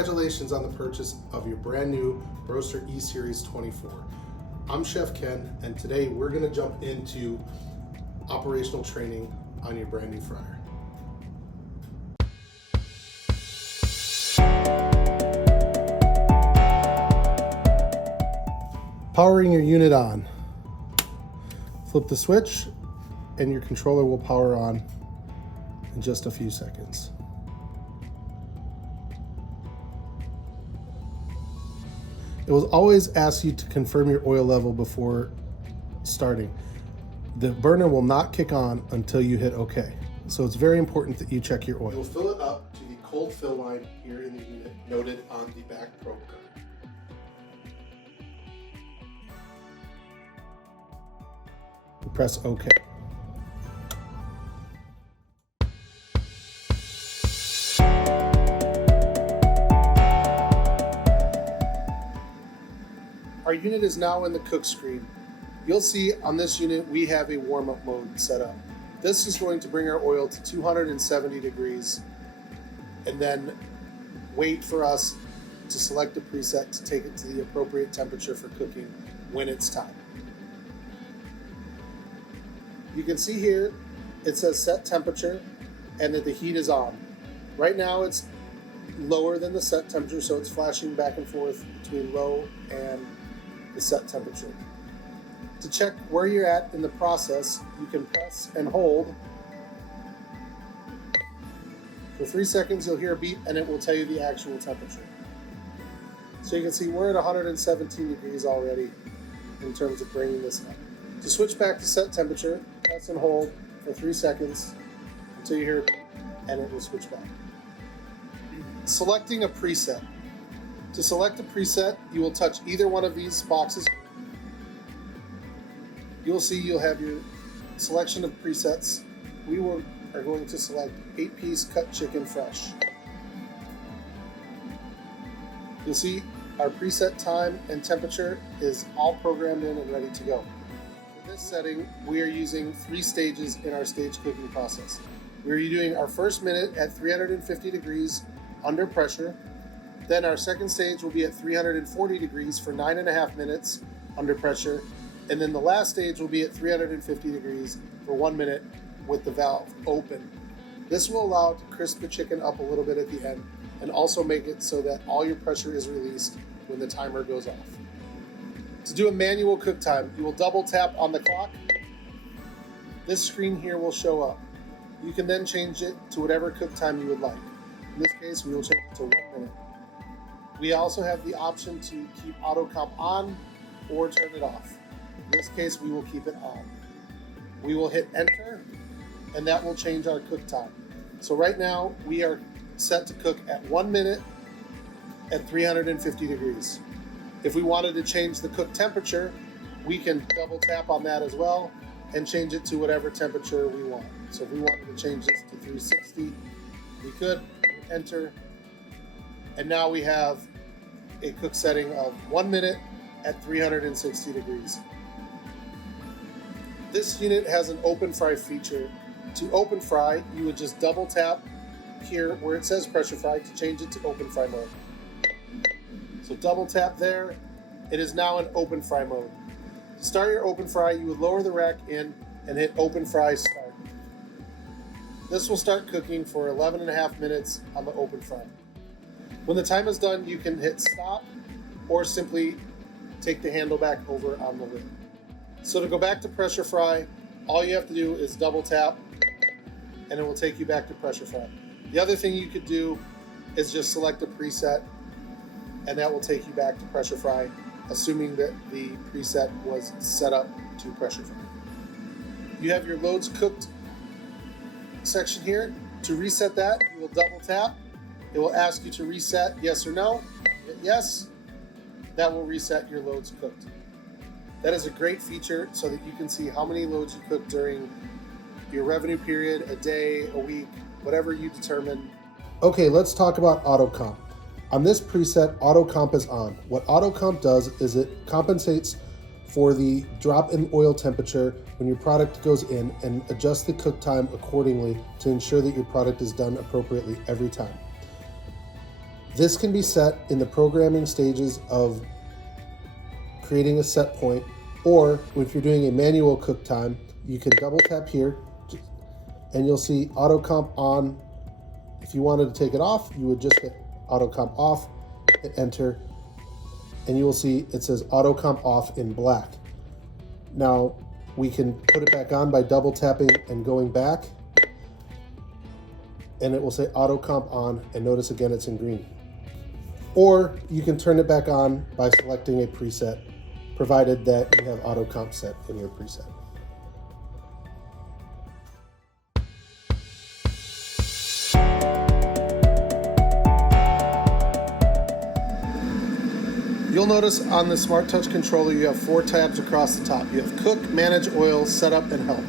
Congratulations on the purchase of your brand new Broaster ES24. I'm Chef Ken, and today we're going to jump into operational training on your brand new fryer. Powering your unit on. Flip the switch and your controller will power on in just a few seconds. It will always ask you to confirm your oil level before starting. The burner will not kick on until you hit OK. So it's very important that you check your oil. You'll fill it up to the cold fill line here in the unit, noted on the back probe guard. Press OK. Our unit is now in the cook screen. You'll see on this unit we have a warm-up mode set up. This is going to bring our oil to 270 degrees and then wait for us to select a preset to take it to the appropriate temperature for cooking when it's time. You can see here it says set temperature and that the heat is on. Right now it's lower than the set temperature, so it's flashing back and forth between low and the set temperature. To check where you're at in the process, you can press and hold. For 3 seconds you'll hear a beep and it will tell you the actual temperature. So you can see we're at 117 degrees already in terms of bringing this up. To switch back to set temperature, press and hold for 3 seconds until you hear a beep and it will switch back. Selecting a preset. To select a preset, you will touch either one of these boxes. You'll see you'll have your selection of presets. We are going to select 8-piece cut chicken fresh. You'll see our preset time and temperature is all programmed in and ready to go. For this setting, we are using 3 stages in our stage cooking process. We're doing our first minute at 350 degrees under pressure. Then our second stage will be at 340 degrees for 9.5 minutes under pressure. And then the last stage will be at 350 degrees for 1 minute with the valve open. This will allow it to crisp the chicken up a little bit at the end and also make it so that all your pressure is released when the timer goes off. To do a manual cook time, you will double tap on the clock. This screen here will show up. You can then change it to whatever cook time you would like. In this case, we will change it to 1 minute. We also have the option to keep auto comp on or turn it off. In this case, we will keep it on. We will hit enter and that will change our cook time. So right now we are set to cook at 1 minute at 350 degrees. If we wanted to change the cook temperature, we can double tap on that as well and change it to whatever temperature we want. So if we wanted to change this to 360, we could enter. And now we have a cook setting of 1 minute at 360 degrees. This unit has an open fry feature. To open fry, you would just double tap here where it says pressure fry to change it to open fry mode. So double tap there, it is now in open fry mode. To start your open fry, you would lower the rack in and hit open fry start. This will start cooking for 11.5 minutes on the open fry. When the time is done, you can hit stop or simply take the handle back over on the lid. So to go back to pressure fry, all you have to do is double tap and it will take you back to pressure fry. The other thing you could do is just select a preset and that will take you back to pressure fry, assuming that the preset was set up to pressure fry. You have your loads cooked section here. To reset that, you will double tap. It will ask you to reset yes or no. Hit yes. That will reset your loads cooked. That is a great feature so that you can see how many loads you cooked during your revenue period, a day, a week, whatever you determine. Okay, let's talk about auto comp. On this preset, auto comp is on. What auto comp does is it compensates for the drop in oil temperature when your product goes in and adjusts the cook time accordingly to ensure that your product is done appropriately every time. This can be set in the programming stages of creating a set point, or if you're doing a manual cook time, you can double tap here and you'll see auto comp on. If you wanted to take it off, you would just hit auto comp off, hit enter, and you will see it says auto comp off in black. Now we can put it back on by double tapping and going back, and it will say auto comp on, and notice again it's in green. Or you can turn it back on by selecting a preset, provided that you have auto comp set in your preset. You'll notice on the SmartTouch controller you have 4 tabs across the top. You have Cook, Manage, Oil, Setup, and Help.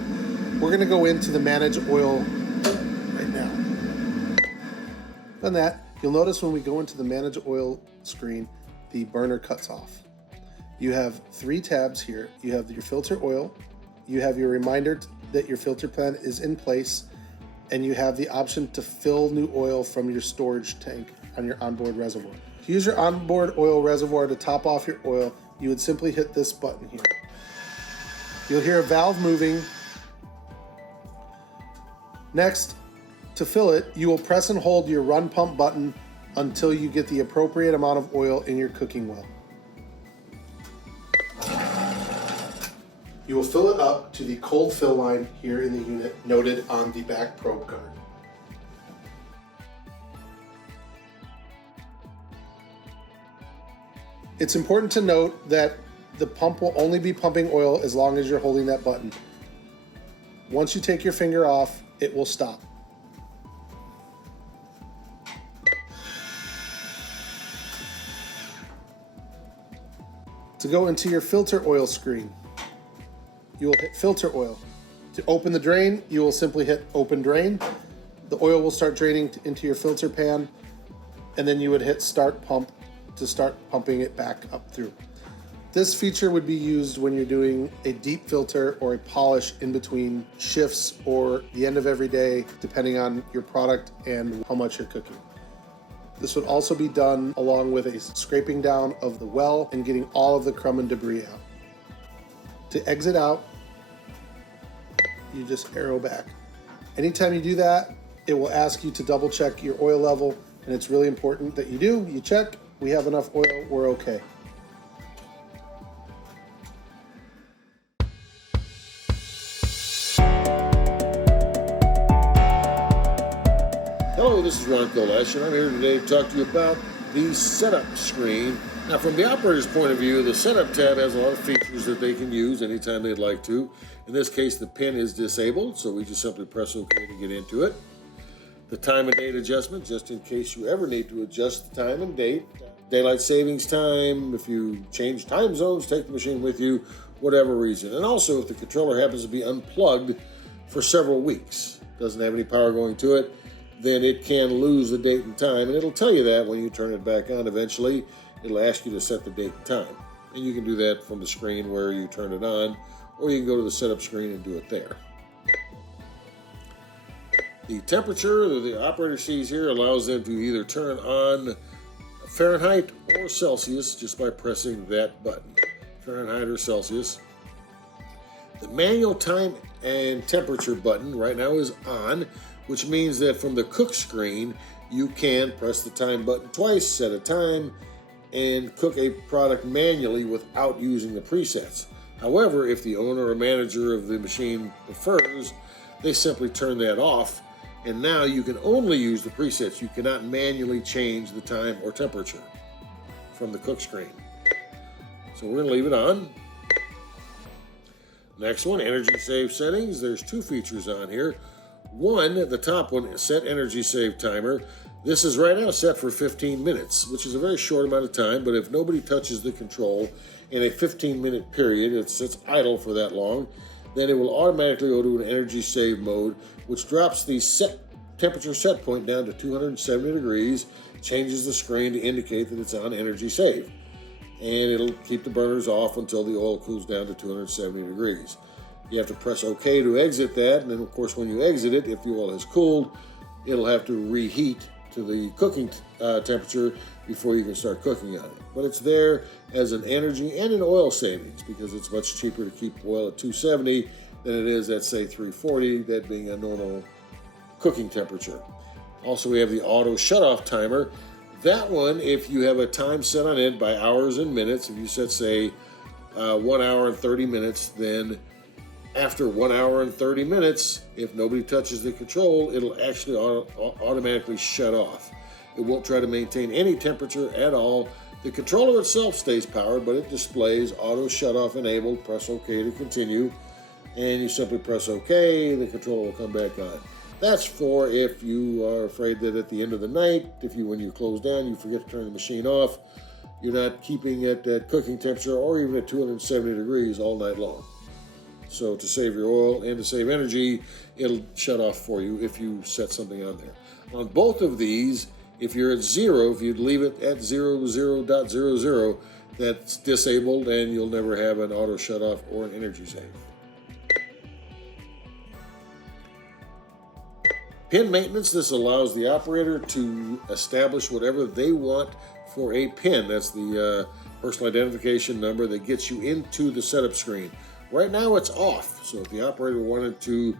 We're going to go into the Manage Oil right now. Done that, you'll notice when we go into the Manage Oil screen, the burner cuts off. You have 3 tabs here. You have your filter oil, you have your reminder that your filter plan is in place, and you have the option to fill new oil from your storage tank on your onboard reservoir. To use your onboard oil reservoir to top off your oil, you would simply hit this button here. You'll hear a valve moving. Next, to fill it, you will press and hold your run pump button until you get the appropriate amount of oil in your cooking well. You will fill it up to the cold fill line here in the unit noted on the back probe guard. It's important to note that the pump will only be pumping oil as long as you're holding that button. Once you take your finger off, it will stop. To go into your filter oil screen, you will hit filter oil. To open the drain, you will simply hit open drain. The oil will start draining into your filter pan, and then you would hit start pump to start pumping it back up through. This feature would be used when you're doing a deep filter or a polish in between shifts or the end of every day, depending on your product and how much you're cooking. This would also be done along with a scraping down of the well and getting all of the crumb and debris out. To exit out, you just arrow back. Anytime you do that, it will ask you to double check your oil level, and it's really important that you do. You check, we have enough oil, we're okay. Hello, this is Ron Kolesh, and I'm here today to talk to you about the setup screen. Now, from the operator's point of view, the setup tab has a lot of features that they can use anytime they'd like to. In this case, the pin is disabled, so we just simply press OK to get into it. The time and date adjustment, just in case you ever need to adjust the time and date. Daylight savings time, if you change time zones, take the machine with you, whatever reason. And also, if the controller happens to be unplugged for several weeks, doesn't have any power going to it, then it can lose the date and time, and it'll tell you that when you turn it back on eventually. It'll ask you to set the date and time. And you can do that from the screen where you turn it on, or you can go to the setup screen and do it there. The temperature that the operator sees here allows them to either turn on Fahrenheit or Celsius just by pressing that button, Fahrenheit or Celsius. The manual time and temperature button right now is on, which means that from the cook screen, you can press the time button twice, set a time, and cook a product manually without using the presets. However, if the owner or manager of the machine prefers, they simply turn that off, and now you can only use the presets. You cannot manually change the time or temperature from the cook screen. So we're going to leave it on. Next one, energy save settings. There's 2 features on here. One, the top one, set energy save timer. This is right now set for 15 minutes, which is a very short amount of time, but if nobody touches the control in a 15-minute period, it sits idle for that long, then it will automatically go to an energy save mode, which drops the temperature set point down to 270 degrees, changes the screen to indicate that it's on energy save. And it'll keep the burners off until the oil cools down to 270 degrees. You have to press OK to exit that, and then of course when you exit it, if the oil has cooled, it'll have to reheat to the cooking temperature before you can start cooking on it. But it's there as an energy and an oil savings because it's much cheaper to keep oil at 270 than it is at, say, 340, that being a normal cooking temperature. Also, we have the auto shutoff timer. That one, if you have a time set on it by hours and minutes, if you set, say, 1 hour and 30 minutes, then after 1 hour and 30 minutes, if nobody touches the control, it'll actually automatically shut off. It won't try to maintain any temperature at all. The controller itself stays powered, but it displays auto shut off enabled. Press OK to continue, and you simply press OK, the controller will come back on. That's for if you are afraid that at the end of the night, when you close down, you forget to turn the machine off, you're not keeping it at cooking temperature or even at 270 degrees all night long. So to save your oil and to save energy, it'll shut off for you if you set something on there. On both of these, if you're at 0, if you'd leave it at 0.00, that's disabled and you'll never have an auto shut off or an energy save. Pin maintenance, this allows the operator to establish whatever they want for a pin. That's the personal identification number that gets you into the setup screen. Right now it's off, so if the operator wanted to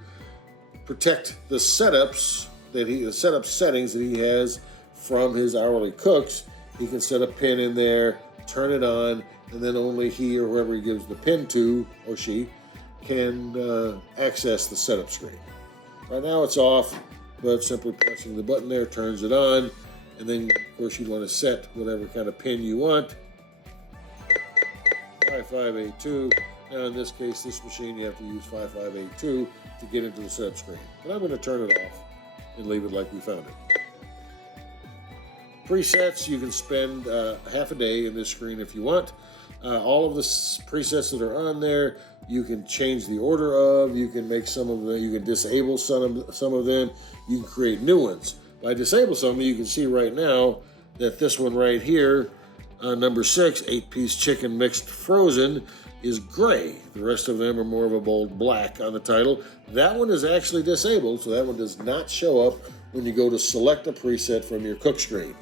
protect the setup settings that he has from his hourly cooks, he can set a pin in there, turn it on, and then only he or whoever he gives the pin to, or she, can access the setup screen. Right now it's off, but simply pressing the button there turns it on, and then of course you want to set whatever kind of pin you want. 5582. Now in this case, this machine, you have to use 5582 to get into the setup screen. But I'm going to turn it off and leave it like we found it. Presets, you can spend half a day in this screen if you want. All of the presets that are on there, you can change the order of, you can make some of them, you can disable some of them, you can create new ones. By disable some, you can see right now that this one right here, number 6, 8-piece chicken mixed frozen, is gray. The rest of them are more of a bold black on the title. That one is actually disabled, so that one does not show up when you go to select a preset from your cook screen.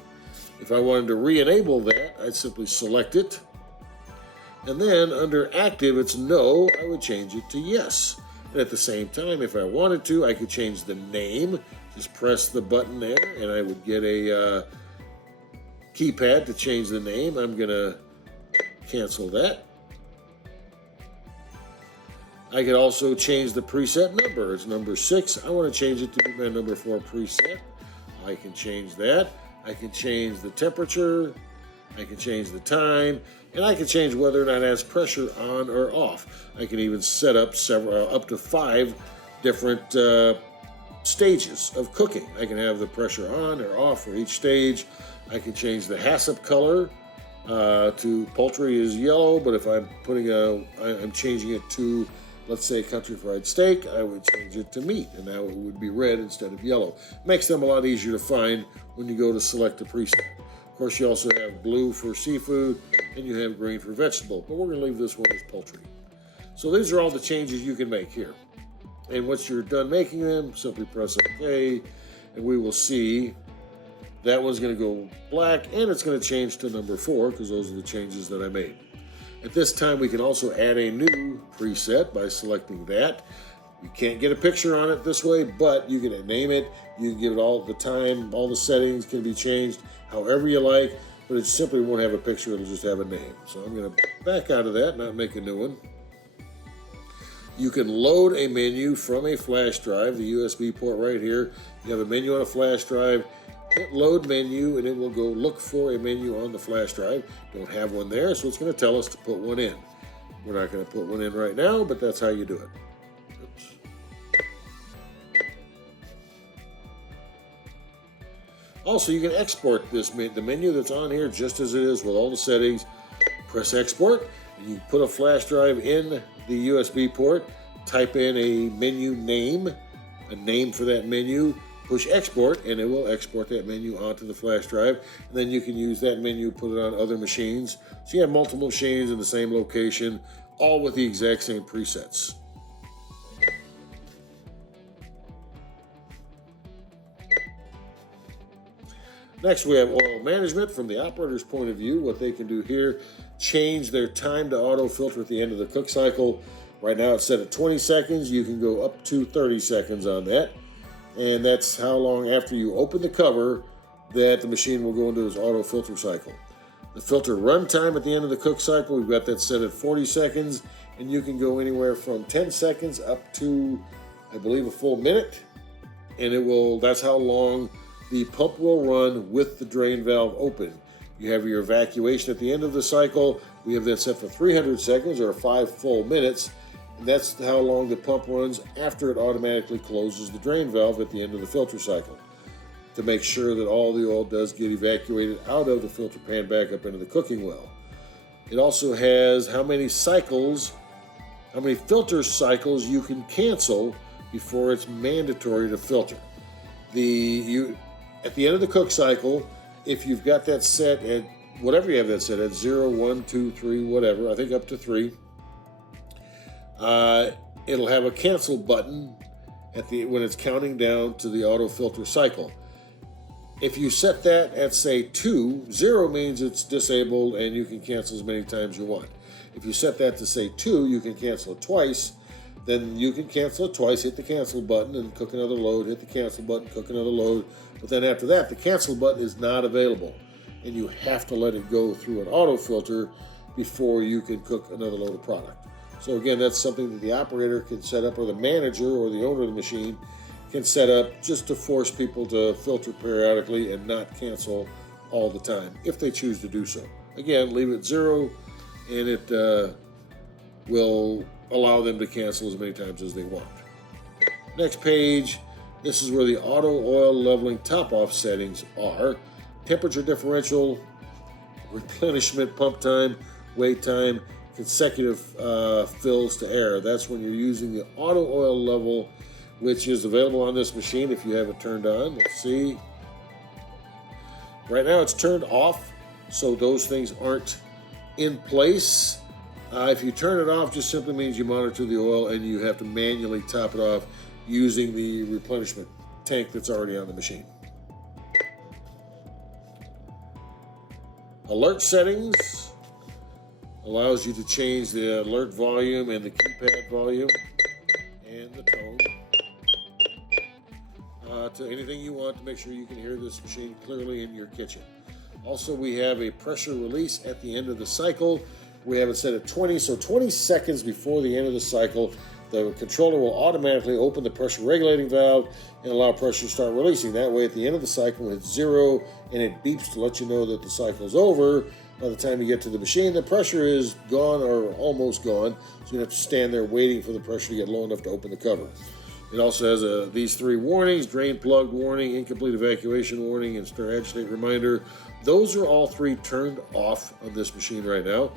If I wanted to re-enable that, I'd simply select it. And then under active, it's no, I would change it to yes. And at the same time, if I wanted to, I could change the name. Just press the button there, and I would get a keypad to change the name. I'm going to cancel that. I could also change the preset number. It's number 6. I want to change it to be my number 4 preset. I can change that. I can change the temperature. I can change the time. And I can change whether or not it has pressure on or off. I can even set up up to 5 different stages of cooking. I can have the pressure on or off for each stage. I can change the HACCP color to poultry is yellow, but if I'm I'm changing it to, let's say, country fried steak, I would change it to meat, and now it would be red instead of yellow. Makes them a lot easier to find when you go to select a preset. Of course, you also have blue for seafood, and you have green for vegetable, but we're going to leave this one as poultry. So these are all the changes you can make here. And once you're done making them, simply press OK, and we will see that one's going to go black, and it's going to change to number 4, because those are the changes that I made. At this time, we can also add a new preset by selecting that. You can't get a picture on it this way, but you can name it. You can give it all the time. All the settings can be changed however you like, but it simply won't have a picture. It'll just have a name. So I'm going to back out of that, not make a new one. You can load a menu from a flash drive, the USB port right here. You have a menu on a flash drive. Hit load menu, and it will go look for a menu on the flash drive. Don't have one there, so it's going to tell us to put one in. We're not going to put one in right now, but that's how you do it. Oops. Also, you can export the menu that's on here just as it is with all the settings. Press export, and you put a flash drive in the USB port, type in a menu name, a name for that menu, push export, and it will export that menu onto the flash drive. And then you can use that menu, put it on other machines. So you have multiple machines in the same location, all with the exact same presets. Next, we have oil management. From the operator's point of view, what they can do here, change their time to auto filter at the end of the cook cycle. Right now it's set at 20 seconds. You can go up to 30 seconds on that. And that's how long after you open the cover that the machine will go into its auto filter cycle. The filter run time at the end of the cook cycle, we've got that set at 40 seconds. And you can go anywhere from 10 seconds up to, I believe, a full minute. And that's how long the pump will run with the drain valve open. You have your evacuation at the end of the cycle. We have that set for 300 seconds or 5 full minutes. And that's how long the pump runs after it automatically closes the drain valve at the end of the filter cycle, to make sure that all the oil does get evacuated out of the filter pan back up into the cooking well. It also has how many filter cycles you can cancel before it's mandatory to filter. At the end of the cook cycle, if you've got that set at whatever you have that set at, 0, 1, 2, 3, whatever, I think up to 3, it'll have a cancel button when it's counting down to the auto filter cycle. If you set that at, say, 2, 0 means it's disabled and you can cancel as many times you want. If you set that to, say, 2, you can cancel it twice. Then you can cancel it twice, hit the cancel button and cook another load, hit the cancel button, cook another load. But then after that, the cancel button is not available. And you have to let it go through an auto filter before you can cook another load of product. So again, that's something that the operator can set up, or the manager or the owner of the machine can set up, just to force people to filter periodically and not cancel all the time, if they choose to do so. Again, leave it 0 and it will allow them to cancel as many times as they want. Next page, this is where the auto oil leveling top-off settings are. Temperature differential, replenishment pump time, wait time, consecutive fills to air. That's when you're using the auto oil level, which is available on this machine if you have it turned on. Let's see. Right now it's turned off, so those things aren't in place. If you turn it off, just simply means you monitor the oil and you have to manually top it off using the replenishment tank that's already on the machine. Alert settings allows you to change the alert volume and the keypad volume and the tone to anything you want to make sure you can hear this machine clearly in your kitchen. Also, we have a pressure release at the end of the cycle. We have it set at 20, so 20 seconds before the end of the cycle, the controller will automatically open the pressure regulating valve and allow pressure to start releasing. That way, at the end of the cycle, it's 0 and it beeps to let you know that the cycle's over. By the time you get to the machine, the pressure is gone or almost gone, so you have to stand there waiting for the pressure to get low enough to open the cover. It also has these 3 warnings: drain plugged warning, incomplete evacuation warning, and stir agitate reminder. Those are all 3 turned off on this machine right now.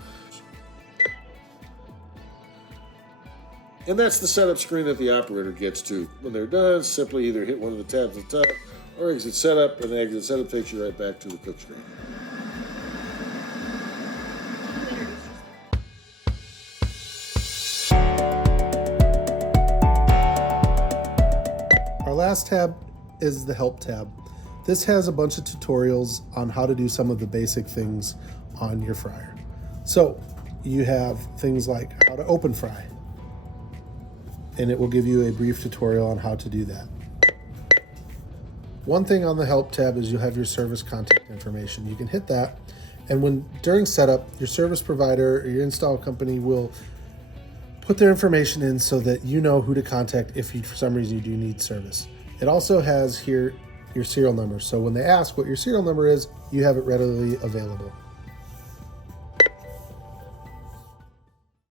And that's the setup screen that the operator gets to. When they're done, simply either hit one of the tabs at the top or exit setup, and exit setup takes you right back to the cook screen. Our last tab is the Help tab. This has a bunch of tutorials on how to do some of the basic things on your fryer. So you have things like how to open fry, and it will give you a brief tutorial on how to do that. One thing on the Help tab is you'll have your service contact information. You can hit that, and during setup, your service provider or your install company will put their information in so that you know who to contact if for some reason you do need service. It also has here your serial number, so when they ask what your serial number is, you have it readily available.